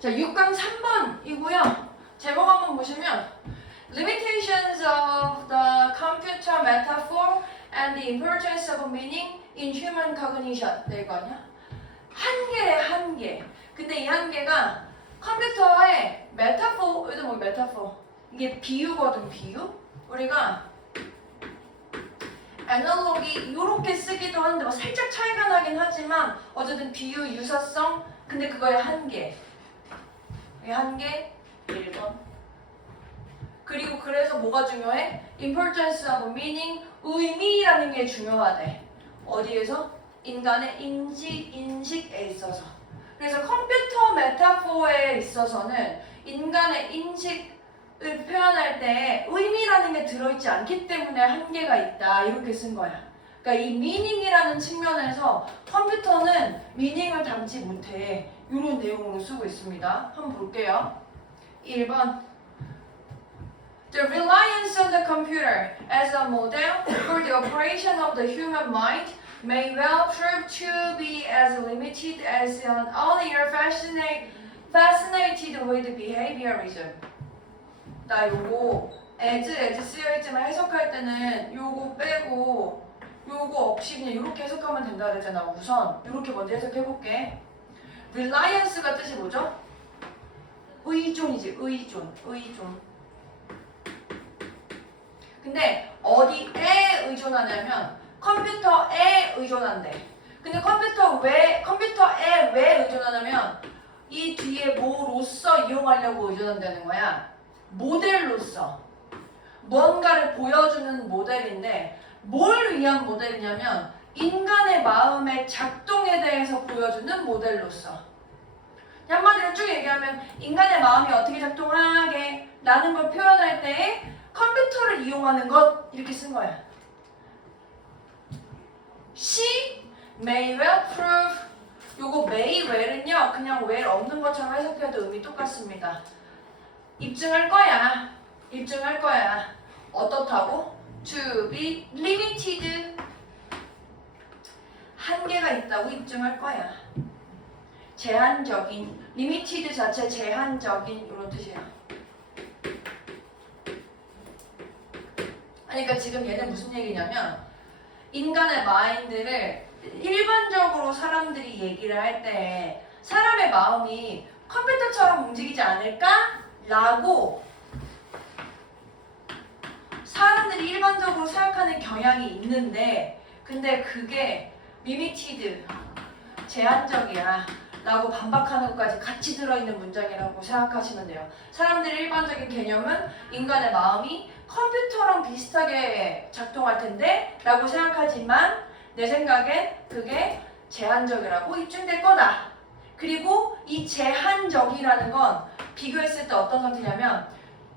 자, 6강 3번이고요. 제목 한번 보시면 Limitations of the computer metaphor and the importance of meaning in human cognition. 네, 이거 아니야? 한계래, 한계. 근데 이 한계가 컴퓨터의 메타포, 요즘 뭐 메타포. 이게 비유거든, 비유. 우리가 애널로기 이렇게 쓰기도 하는데 뭐 살짝 차이가 나긴 하지만 어쨌든 비유, 유사성, 근데 그거의 한계. 이 한계 1번. 그리고 그래서 뭐가 중요해? Importance of meaning, 의미라는 게 중요하대. 어디에서? 인간의 인식에 있어서. 그래서 컴퓨터 메타포에 있어서는 인간의 인식을 표현할 때 의미라는 게 들어있지 않기 때문에 한계가 있다. 이렇게 쓴 거야. 그러니까 이 meaning이라는 측면에서 컴퓨터는 meaning을 담지 못해. 이런 내용으로 쓰고 있습니다. 한번 볼게요. 1번. The reliance on the computer as a model for the operation of the human mind may well prove to be as limited as an earlier fascinated with behaviorism. 나 요거 as 쓰여있지만 해석할 때는 요거 빼고 요거 없이 그냥 이렇게 해석하면 된다 그랬잖아. 우선 이렇게 먼저 해석해볼게. Reliance가 뜻이 뭐죠? 의존이지, 의존. 근데 어디에 의존하냐면 컴퓨터에 의존한대. 근데 컴퓨터에 왜 의존하냐면 이 뒤에 뭐로써 이용하려고 의존한다는 거야. 모델로서. 뭔가를 보여주는 모델인데 뭘 위한 모델이냐면 인간의 마음의 작동에 대해서 보여주는 모델로서. 한마디로 쭉 얘기하면 인간의 마음이 어떻게 작동하게 라는 걸 표현할 때에 컴퓨터를 이용하는 것 이렇게 쓴 거야. She may well prove. 요거 may well은요 그냥 well 없는 것처럼 해석해도 의미 똑같습니다. 입증할 거야. 어떻다고? To be limited. 한계가 있다고 입증할 거야. 제한적인. limited 자체 제한적인 이런 뜻이야. 그러니까 지금 얘는 무슨 얘기냐면 인간의 마인드를 일반적으로 사람들이 얘기를 할 때 사람의 마음이 컴퓨터처럼 움직이지 않을까? 라고 사람들이 일반적으로 생각하는 경향이 있는데 근데 그게 limited, 제한적이야 라고 반박하는 것까지 같이 들어있는 문장이라고 생각하시면 돼요. 사람들의 일반적인 개념은 인간의 마음이 컴퓨터랑 비슷하게 작동할 텐데 라고 생각하지만 내 생각엔 그게 제한적이라고 입증될 거다. 그리고 이 제한적이라는 건 비교했을 때 어떤 상태냐면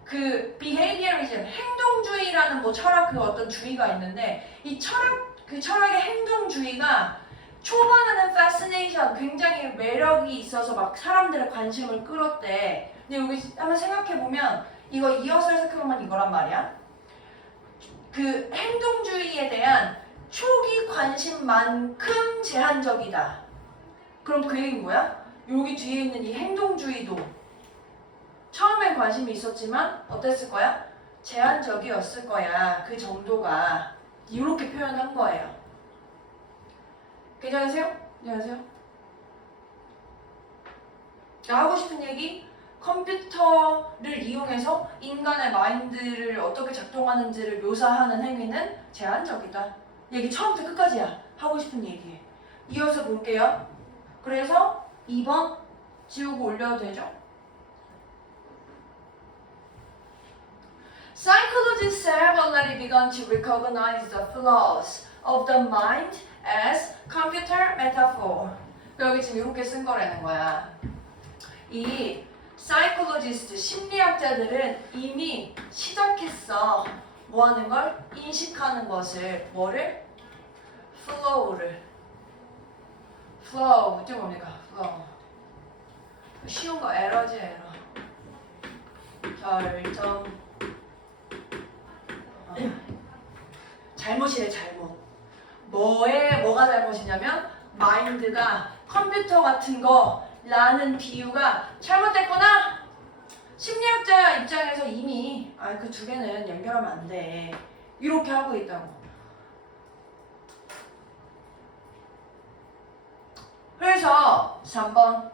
그 behaviorism, 행동주의라는 뭐 철학 그 어떤 주의가 있는데 이 철학의 행동주의가 초반에는 fascination, 굉장히 매력이 있어서 막 사람들의 관심을 끌었대. 근데 여기 한번 생각해보면 이거 이어서 해석해보면 이거란 말이야. 그 행동주의에 대한 초기 관심만큼 제한적이다. 그럼 그 얘기는 뭐야? 여기 뒤에 있는 이 행동주의도 처음엔 관심이 있었지만 어땠을 거야? 제한적이었을 거야. 그 정도가. 이렇게 표현한 거예요. 괜찮으세요? 안녕하세요. 하고 싶은 얘기? 컴퓨터를 이용해서 인간의 마인드를 어떻게 작동하는지를 묘사하는 행위는 제한적이다. 얘기 처음부터 끝까지야. 하고 싶은 얘기. 이어서 볼게요. 그래서 2번 지우고 올려도 되죠? Psychologists have already begun to recognize the flaws of the mind as computer metaphor. 여기 지금 이렇게 쓴 거라는 거야. 이 psychologist, 심리학자들은 이미 시작했어. 뭐 하는 걸? 인식하는 것을. 뭐를? flow를. flow, 이게 뭡니까? flow. 쉬운 거 에러지, 에러. 결점. 잘못이래, 잘못. 뭐가 잘못이냐면 마인드가 컴퓨터 같은 거 라는 비유가 잘못됐구나. 심리학자 입장에서 이미 그 두 개는 연결하면 안 돼. 이렇게 하고 있다고. 그래서 3번.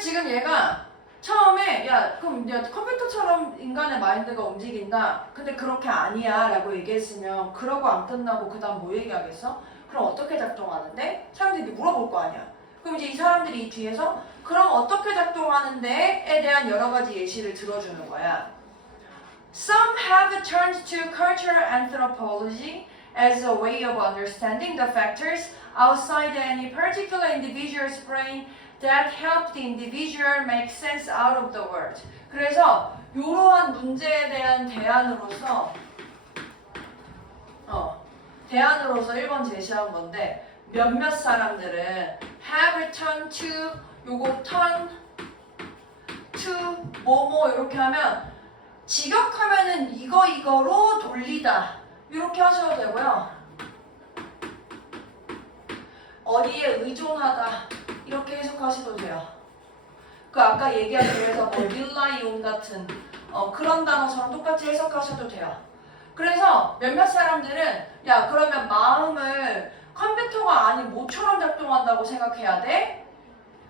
지금 얘가 처음에 그럼 컴퓨터처럼 인간의 마인드가 움직인다. 근데 그렇게 아니야 라고 얘기했으면 그러고 안 끝나고 그 다음 뭐 얘기하겠어? 그럼 어떻게 작동하는데? 사람들이 물어볼 거 아니야. 그럼 이제 이 사람들이 이 뒤에서 그럼 어떻게 작동하는데에 대한 여러 가지 예시를 들어주는 거야. Some have turned to cultural anthropology as a way of understanding the factors outside any particular individual's brain that help the individual make sense out of the world. 그래서 이러한 문제에 대한 대안으로서 1번 제시한 건데 몇몇 사람들은 have turned to 요거 turn to 뭐뭐 이렇게 하면 직역하면은 이거로 돌리다 이렇게 하셔도 되고요. 어디에 의존하다 이렇게 해석하셔도 돼요. 아까 얘기한 그래서 뭐 rely on 같은 그런 단어처럼 똑같이 해석하셔도 돼요. 그래서 몇몇 사람들은 그러면 마음을 컴퓨터가 아닌 모처럼 작동한다고 생각해야 돼?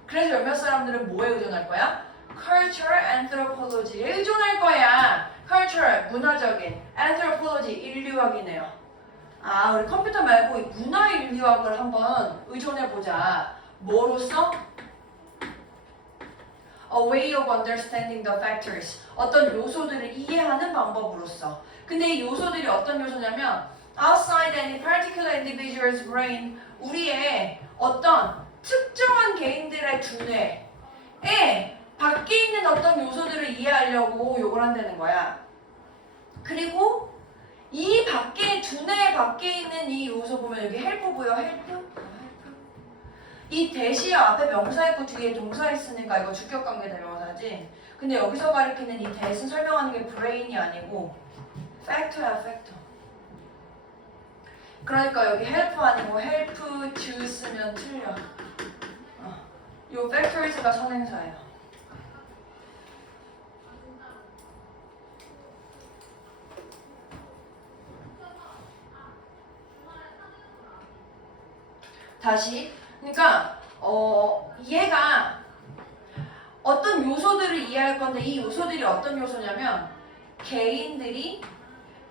그래서 몇몇 사람들은 뭐에 의존할 거야? Cultural Anthropology에 의존할 거야. Cultural, 문화적인, Anthropology, 인류학이네요. 우리 컴퓨터 말고 이 문화 인류학을 한번 의존해보자. 뭐로써? A way of understanding the factors. 어떤 요소들을 이해하는 방법으로서. 근데 이 요소들이 어떤 요소냐면 outside any particular individual's brain, 우리의 어떤 특정한 개인들의 두뇌에 밖에 있는 어떤 요소들을 이해하려고 요걸 한다는 거야. 그리고 이 두뇌 밖에 있는 이 요소 보면 여기 헬프 보여? 헬프? 이 대시어 앞에 명사 있고 뒤에 동사 있으니까 이거 주격관계 대명사지. 근데 여기서 가리키는 이 대신 설명하는 게 브레인이 아니고 팩터야, 팩터. 그러니까 여기 헬프 아니고 헬프 to 쓰면 틀려. 요 factors가 선행사예요. 다시. 그러니까 얘가 어떤 요소들을 이해할 건데 이 요소들이 어떤 요소냐면 개인들이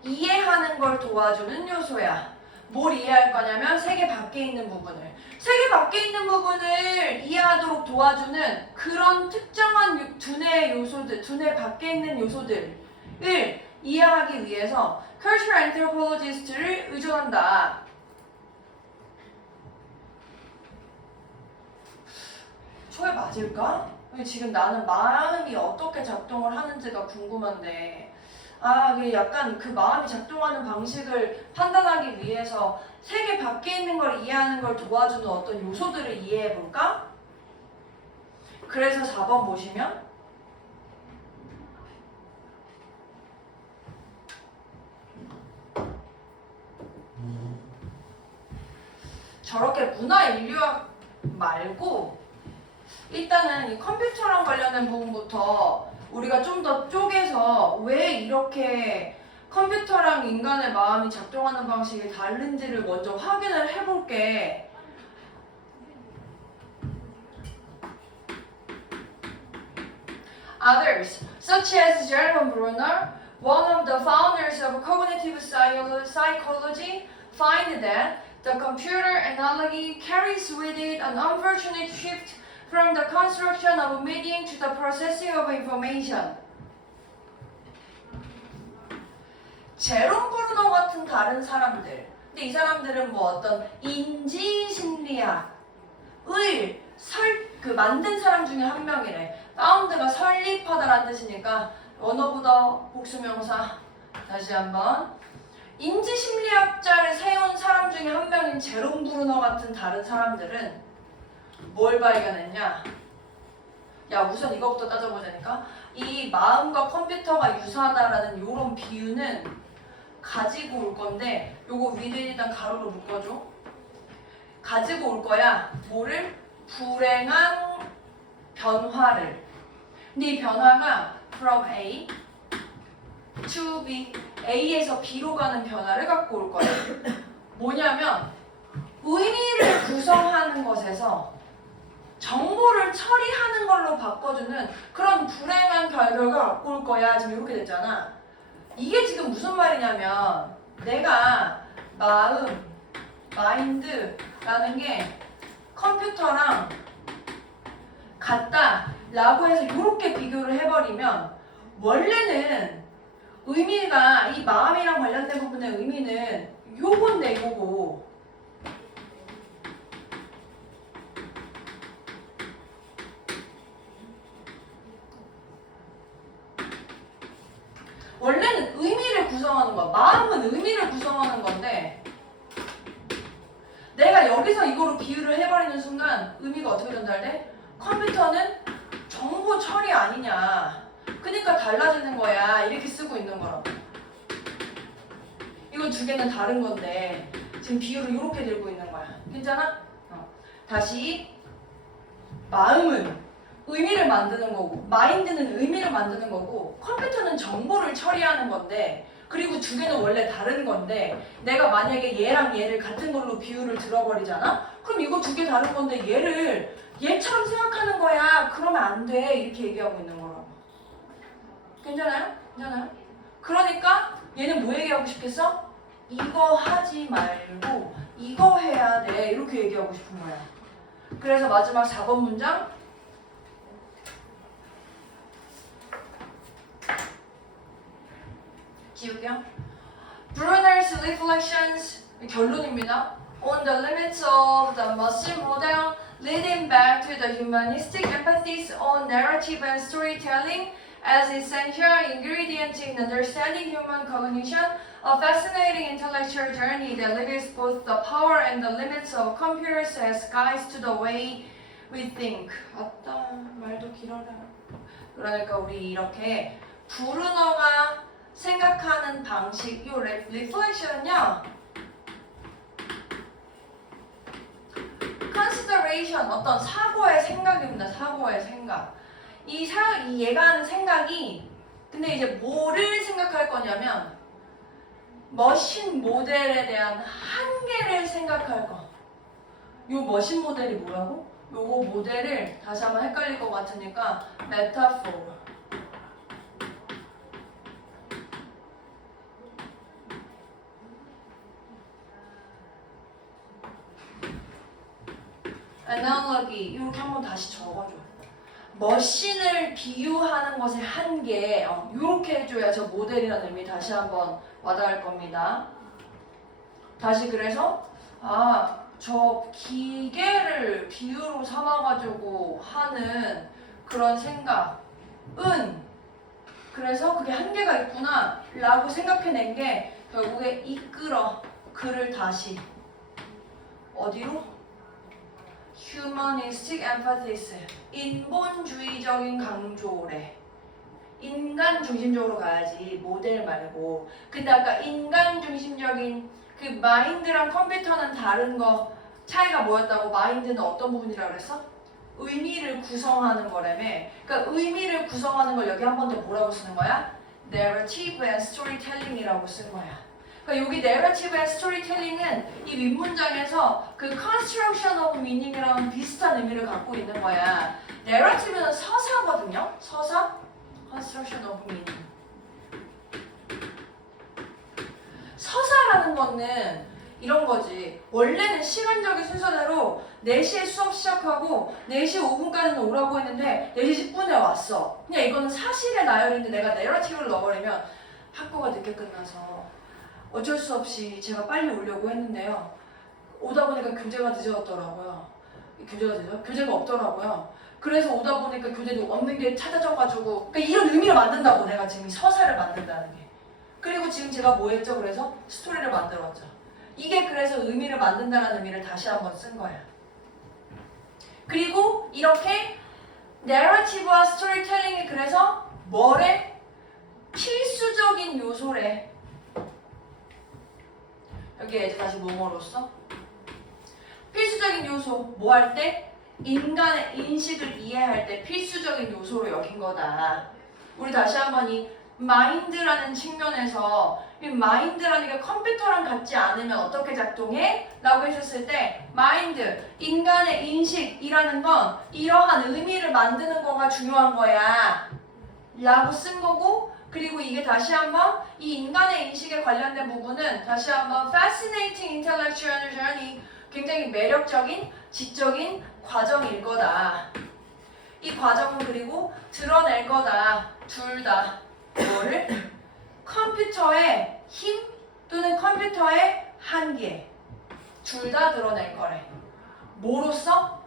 이해하는 걸 도와주는 요소야. 뭘 이해할 거냐면 세계 밖에 있는 부분을. 세계 밖에 있는 부분을 이해하도록 도와주는 그런 특정한 두뇌 요소들, 두뇌 밖에 있는 요소들을 이해하기 위해서 Cultural Anthropologist를 의존한다. 초에 맞을까? 지금 나는 마음이 어떻게 작동을 하는지가 궁금한데 약간 그 마음이 작동하는 방식을 판단하기 위해서 세계 밖에 있는 걸 이해하는 걸 도와주는 어떤 요소들을 이해해볼까? 그래서 4번 보시면 저렇게 문화 인류학 말고 일단은 이 컴퓨터랑 관련된 부분부터 우리가 좀 더 쪼개서 왜 이렇게 컴퓨터랑 인간의 마음이 작동하는 방식이 다른지를 먼저 확인을 해볼게. Others, such as German Brunner, one of the founders of cognitive psychology, find that the computer analogy carries with it an unfortunate shift from the construction of meaning to the processing of information. 제롬 브루너 같은 다른 사람들. 근데 이 사람들은 뭐 어떤 인지심리학을 만든 사람 중에 한 명이래. 파운드가 설립하다라는 뜻이니까 one of the 복수명사. 다시 한번. 인지심리학자를 세운 사람 중에 한 명인 제롬 브루너 같은 다른 사람들은 뭘 발견했냐? 우선 이거부터 따져보자니까. 이 마음과 컴퓨터가 유사하다라는 요런 비유는 가지고 올 건데 요거 위를 일단 가로로 묶어줘. 가지고 올 거야. 뭐를? 불행한 변화를. 근데 이 변화가 from A to B, A에서 B로 가는 변화를 갖고 올 거예요. 뭐냐면 의미를 구성하는 것에서 정보를 처리하는 걸로 바꿔주는 그런 불행한 결과가 갖고 올 거야. 지금 이렇게 됐잖아. 이게 지금 무슨 말이냐면 내가 마음, 마인드라는 게 컴퓨터랑 같다라고 해서 이렇게 비교를 해버리면 원래는 의미가 이 마음이랑 관련된 부분의 의미는 요건데 요거. 원래는 의미를 구성하는 거야. 마음은 의미를 구성하는 건데 내가 여기서 이거로 비유를 해버리는 순간 의미가 어떻게 전달돼? 컴퓨터는 정보 처리 아니냐. 그러니까 달라지는 거야. 이렇게 쓰고 있는 거라고. 이건 두 개는 다른 건데 지금 비유를 이렇게 들고 있는 거야. 괜찮아? 다시 마음은 의미를 만드는 거고 마인드는 의미를 만드는 거고 컴퓨터는 정보를 처리하는 건데 그리고 두 개는 원래 다른 건데 내가 만약에 얘랑 얘를 같은 걸로 비유를 들어버리잖아? 그럼 이거 두 개 다른 건데 얘를 얘처럼 생각하는 거야. 그러면 안 돼. 이렇게 얘기하고 있는 거라고. 괜찮아요? 괜찮아요? 그러니까 얘는 뭐 얘기하고 싶겠어? 이거 하지 말고 이거 해야 돼. 이렇게 얘기하고 싶은 거야. 그래서 마지막 4번 문장 지울게요. Bruner's reflections 결론입니다. On the limits of the machine model, leading back to the humanistic emphasis on narrative and storytelling as essential ingredients in understanding human cognition, a fascinating intellectual journey that reveals both the power and the limits of computers as guides to the way we think. 아따, 말도 길어라. 그러니까 우리 이렇게 브루너가 생각하는 방식, 이 reflection은요, consideration, 어떤 사고의 생각입니다. 사고의 생각. 이 얘가 하는 생각이, 근데 이제 뭐를 생각할 거냐면, 머신 모델에 대한 한계를 생각할 거. 요 머신 모델이 뭐라고? 요거 모델을 다시 한번 헷갈릴 것 같으니까, metaphor. analogy 이렇게 한번 다시 적어줘. 머신을 비유하는 것의 한계 이렇게 해줘야 저 모델이라는 의미 다시 한번 와닿을 겁니다. 다시 그래서 저 기계를 비유로 삼아가지고 하는 그런 생각은 그래서 그게 한계가 있구나 라고 생각해낸 게 결국에 이끌어 그를 다시 어디로? Humanistic emphasis, 인본주의적인 강조래. 인간 중심적으로 가야지 모델 말고. 근데 아까 인간 중심적인 그 마인드랑 컴퓨터는 다른 거 차이가 뭐였다고? 마인드는 어떤 부분이라고 그랬어? 의미를 구성하는 거라며. 그러니까 의미를 구성하는 걸 여기 한 번 더 뭐라고 쓰는 거야? Narrative and Storytelling이라고 쓴 거야. 그러니까 여기 narrative and storytelling은 이 윗문장에서 그 construction of meaning이랑 비슷한 의미를 갖고 있는 거야. narrative는 서사거든요. 서사, construction of meaning. 서사라는 거는 이런 거지. 원래는 시간적인 순서대로 4시에 수업 시작하고 4시 5분까지는 오라고 했는데 4시 10분에 왔어. 그냥 이거는 사실의 나열인데 내가 내러티브를 넣어버리면 학교가 늦게 끝나서 어쩔 수 없이 제가 빨리 오려고 했는데요. 오다 보니까 교재가 늦어졌더라고요. 교재가 없더라고요. 그래서 오다 보니까 교재도 없는 게 찾아져가지고 그러니까 이런 의미를 만든다고 내가 지금 서사를 만든다는 게. 그리고 지금 제가 뭐 했죠? 그래서 스토리를 만들었죠. 이게 그래서 의미를 만든다는 의미를 다시 한번 쓴 거야. 그리고 이렇게 내러티브와 스토리텔링이 그래서 뭐래? 필수적인 요소래. 여기에 이제 다시 뭐뭐로써? 필수적인 요소, 뭐 할 때? 인간의 인식을 이해할 때 필수적인 요소로 여긴 거다. 우리 다시 한번 이 마인드라는 측면에서 이 마인드라는 게 컴퓨터랑 같지 않으면 어떻게 작동해? 라고 했었을 때 마인드, 인간의 인식이라는 건 이러한 의미를 만드는 거가 중요한 거야 라고 쓴 거고, 그리고 이게 다시 한번 이 인간의 인식에 관련된 부분은 다시 한번 fascinating intellectual journey, 굉장히 매력적인 지적인 과정일 거다. 이 과정은 그리고 드러낼 거다. 둘 다. 뭐를? 컴퓨터의 힘 또는 컴퓨터의 한계. 둘 다 드러낼 거래. 뭐로써?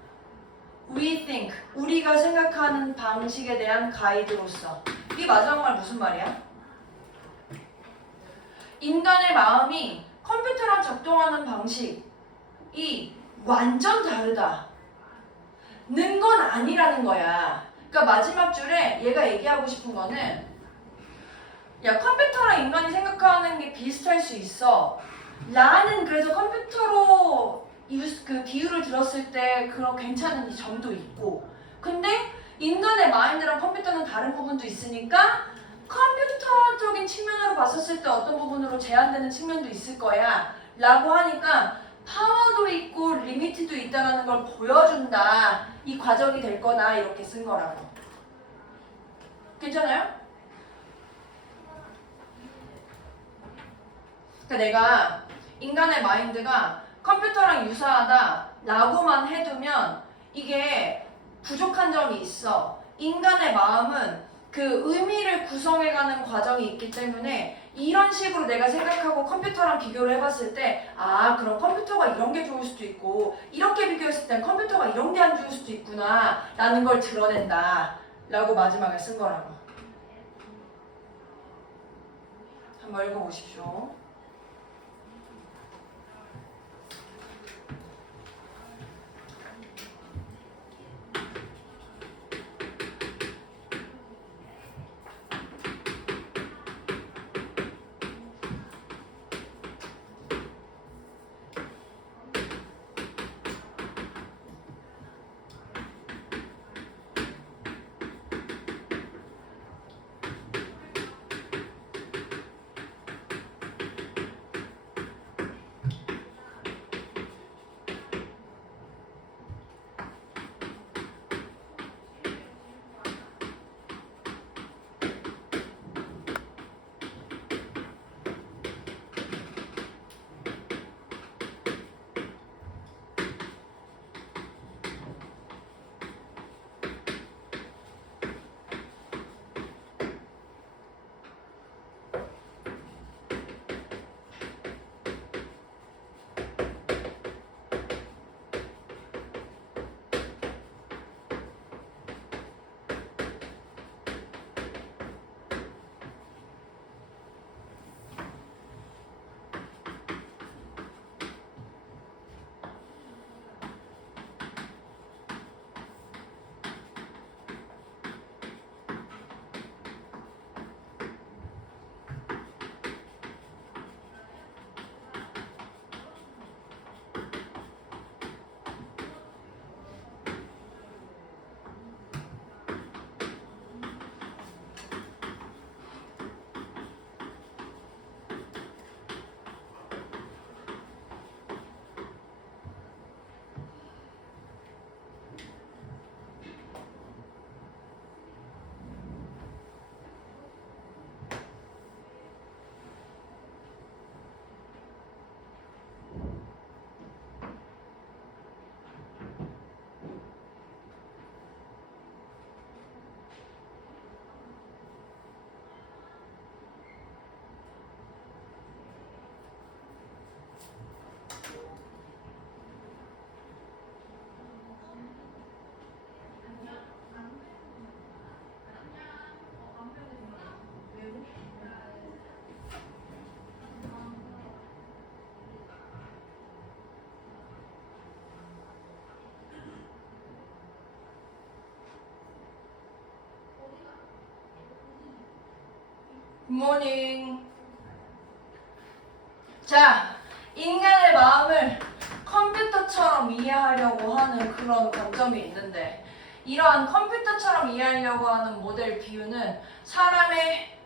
We think. 우리가 생각하는 방식에 대한 가이드로서. 이 마지막 말 무슨 말이야? 인간의 마음이 컴퓨터랑 작동하는 방식이 완전 다르다. 는 건 아니라는 거야. 그러니까 마지막 줄에 얘가 얘기하고 싶은 거는 야, 컴퓨터랑 인간이 생각하는 게 비슷할 수 있어. 라는 그래서 컴퓨터로 그 비유를 들었을 때 그런 괜찮은 이 점도 있고, 근데 인간의 마인드랑 컴퓨터는 다른 부분도 있으니까 컴퓨터적인 측면으로 봤었을 때 어떤 부분으로 제한되는 측면도 있을 거야 라고 하니까 파워도 있고 리미트도 있다는 걸 보여준다. 이 과정이 될 거다. 이렇게 쓴 거라고. 괜찮아요? 그러니까 내가 인간의 마인드가 컴퓨터랑 유사하다 라고만 해두면 이게 부족한 점이 있어. 인간의 마음은 그 의미를 구성해가는 과정이 있기 때문에 이런 식으로 내가 생각하고 컴퓨터랑 비교를 해봤을 때 아, 그럼 컴퓨터가 이런 게 좋을 수도 있고 이렇게 비교했을 땐 컴퓨터가 이런 게 안 좋을 수도 있구나 라는 걸 드러낸다 라고 마지막에 쓴 거라고. 한번 읽어보십시오. 굿모닝. 자, 인간의 마음을 컴퓨터처럼 이해하려고 하는 그런 관점이 있는데 이러한 컴퓨터처럼 이해하려고 하는 모델 비유는 사람의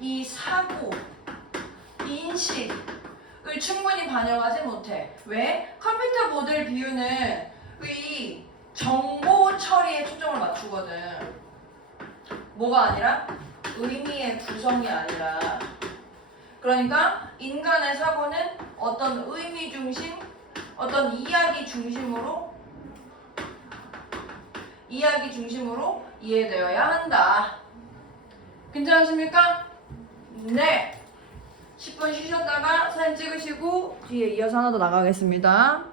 이 사고, 인식을 충분히 반영하지 못해. 왜? 컴퓨터 모델 비유는 이 정보 처리에 초점을 맞추거든. 뭐가 아니라? 의미의 구성이 아니라. 그러니까 인간의 사고는 어떤 의미 중심, 어떤 이야기 중심으로 이해되어야 한다. 괜찮으십니까? 네. 10분 쉬셨다가 사진 찍으시고 뒤에 이어서 하나 더 나가겠습니다.